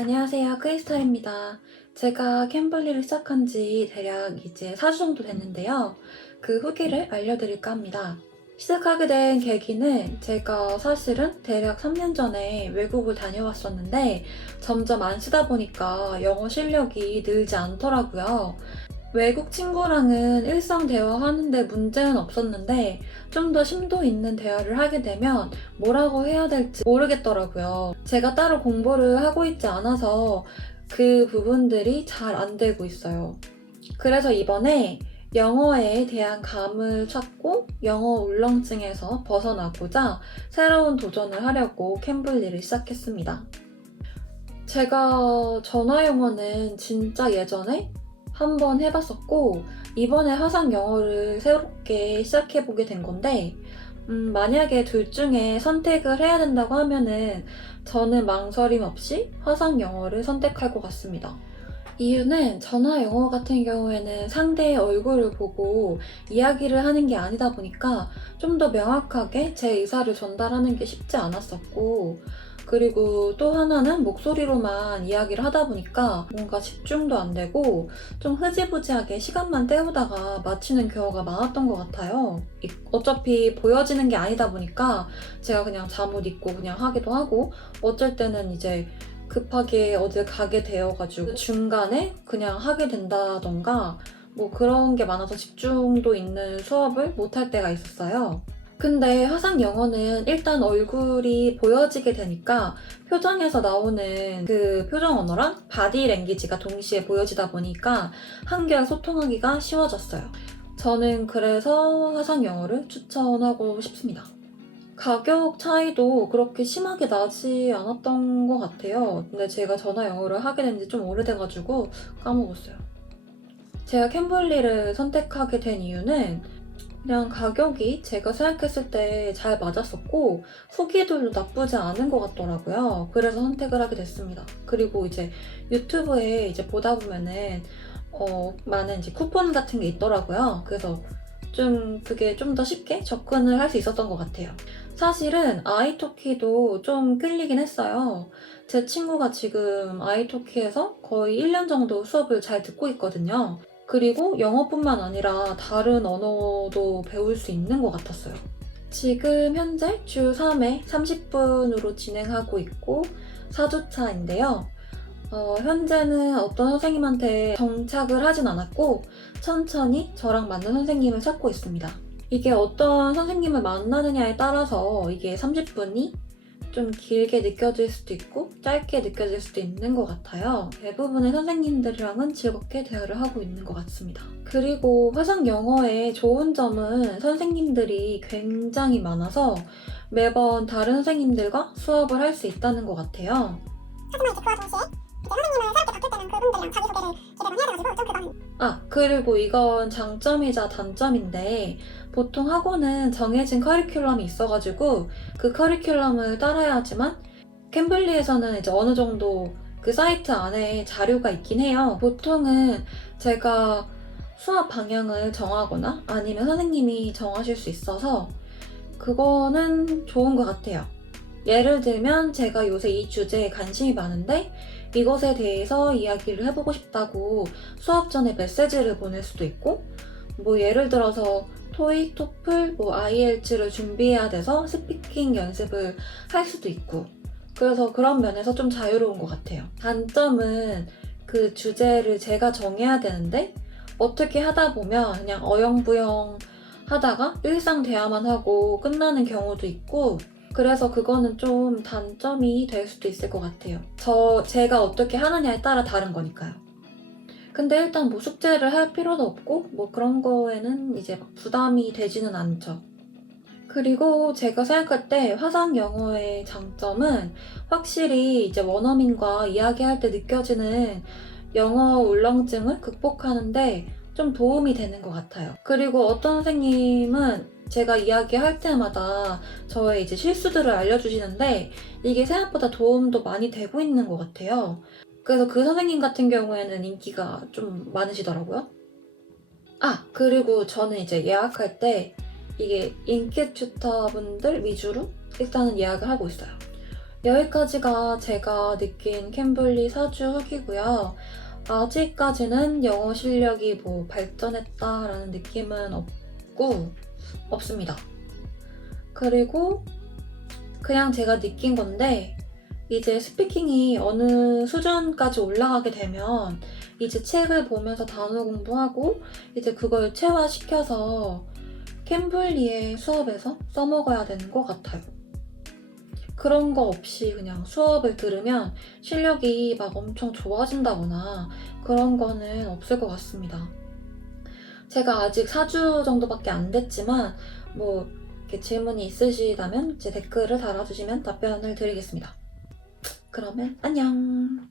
안녕하세요. 크리스탈입니다. 제가 캠블리를 시작한 지 대략 이제 4주 정도 됐는데요. 그 후기를 알려드릴까 합니다. 시작하게 된 계기는 제가 사실은 대략 3년 전에 외국을 다녀왔었는데 점점 안 쓰다 보니까 영어 실력이 늘지 않더라고요. 외국 친구랑은 일상 대화하는데 문제는 없었는데 좀 더 심도 있는 대화를 하게 되면 뭐라고 해야 될지 모르겠더라고요. 제가 따로 공부를 하고 있지 않아서 그 부분들이 잘 안 되고 있어요. 그래서 이번에 영어에 대한 감을 찾고 영어 울렁증에서 벗어나고자 새로운 도전을 하려고 캠블리를 시작했습니다. 제가 전화 영어는 진짜 예전에 한번 해봤었고 이번에 화상 영어를 새롭게 시작해보게 된 건데 만약에 둘 중에 선택을 해야 된다고 하면은 저는 망설임 없이 화상 영어를 선택할 것 같습니다. 이유는 전화 영어 같은 경우에는 상대의 얼굴을 보고 이야기를 하는 게 아니다 보니까 좀 더 명확하게 제 의사를 전달하는 게 쉽지 않았었고, 그리고 또 하나는 목소리로만 이야기를 하다 보니까 뭔가 집중도 안 되고 좀 흐지부지하게 시간만 때우다가 마치는 경우가 많았던 것 같아요. 어차피 보여지는 게 아니다 보니까 제가 그냥 잠옷 입고 그냥 하기도 하고, 어쩔 때는 이제 급하게 어딜 가게 되어가지고 중간에 그냥 하게 된다던가 뭐 그런 게 많아서 집중도 있는 수업을 못할 때가 있었어요. 근데 화상 영어는 일단 얼굴이 보여지게 되니까 표정에서 나오는 그 표정 언어랑 바디 랭귀지가 동시에 보여지다 보니까 한결 소통하기가 쉬워졌어요. 저는 그래서 화상 영어를 추천하고 싶습니다. 가격 차이도 그렇게 심하게 나지 않았던 것 같아요. 근데 제가 전화 영어를 하게 된 지 좀 오래돼가지고 까먹었어요. 제가 캠블리를 선택하게 된 이유는 그냥 가격이 제가 생각했을 때 잘 맞았었고 후기들도 나쁘지 않은 것 같더라고요. 그래서 선택을 하게 됐습니다. 그리고 이제 유튜브에 이제 보다 보면은 많은 이제 쿠폰 같은 게 있더라고요. 그래서 그게 좀 더 쉽게 접근을 할 수 있었던 것 같아요. 사실은 아이토키도 좀 끌리긴 했어요. 제 친구가 지금 아이토키에서 거의 1년 정도 수업을 잘 듣고 있거든요. 그리고 영어뿐만 아니라 다른 언어도 배울 수 있는 것 같았어요. 지금 현재 주 3회 30분으로 진행하고 있고 4주차인데요. 현재는 어떤 선생님한테 정착을 하진 않았고 천천히 저랑 맞는 선생님을 찾고 있습니다. 이게 어떤 선생님을 만나느냐에 따라서 이게 30분이 좀 길게 느껴질 수도 있고 짧게 느껴질 수도 있는 것 같아요. 대부분의 선생님들이랑은 즐겁게 대화를 하고 있는 것 같습니다. 그리고 화상 영어의 좋은 점은 선생님들이 굉장히 많아서 매번 다른 선생님들과 수업을 할 수 있다는 것 같아요. 하지만 이제 그와 동시에 이제 선생님을 새롭게 바뀔 때는 그분들이랑 자기소개를 기대를 해야 돼가지고 좀 그건 그리고 이건 장점이자 단점인데 보통 학원은 정해진 커리큘럼이 있어가지고 그 커리큘럼을 따라야지만 캠블리에서는 이제 어느 정도 그 사이트 안에 자료가 있긴 해요. 보통은 제가 수업 방향을 정하거나 아니면 선생님이 정하실 수 있어서 그거는 좋은 것 같아요. 예를 들면 제가 요새 이 주제에 관심이 많은데 이것에 대해서 이야기를 해보고 싶다고 수업 전에 메시지를 보낼 수도 있고, 뭐 예를 들어서 토익, 토플, 뭐 IELTS를 준비해야 돼서 스피킹 연습을 할 수도 있고, 그래서 그런 면에서 좀 자유로운 것 같아요. 단점은 그 주제를 제가 정해야 되는데 어떻게 하다 보면 그냥 어영부영 하다가 일상 대화만 하고 끝나는 경우도 있고, 그래서 그거는 좀 단점이 될 수도 있을 것 같아요. 제가 어떻게 하느냐에 따라 다른 거니까요. 근데 일단 뭐 숙제를 할 필요도 없고 뭐 그런 거에는 이제 막 부담이 되지는 않죠. 그리고 제가 생각할 때 화상 영어의 장점은 확실히 이제 원어민과 이야기할 때 느껴지는 영어 울렁증을 극복하는데 좀 도움이 되는 것 같아요. 그리고 어떤 선생님은 제가 이야기할 때마다 저의 이제 실수들을 알려주시는데 이게 생각보다 도움도 많이 되고 있는 것 같아요. 그래서 그 선생님 같은 경우에는 인기가 좀 많으시더라고요. 그리고 저는 이제 예약할 때 이게 인기 튜터 분들 위주로 일단은 예약을 하고 있어요. 여기까지가 제가 느낀 캠블리 4주 후기고요. 아직까지는 영어 실력이 뭐 발전했다라는 느낌은 없습니다. 그리고 그냥 제가 느낀 건데 이제 스피킹이 어느 수준까지 올라가게 되면 이제 책을 보면서 단어 공부하고 이제 그걸 체화시켜서 캠블리의 수업에서 써먹어야 되는 것 같아요. 그런 거 없이 그냥 수업을 들으면 실력이 막 엄청 좋아진다거나 그런 거는 없을 것 같습니다. 제가 아직 4주 정도밖에 안 됐지만 뭐 이렇게 질문이 있으시다면 제 댓글을 달아주시면 답변을 드리겠습니다. 그러면 안녕!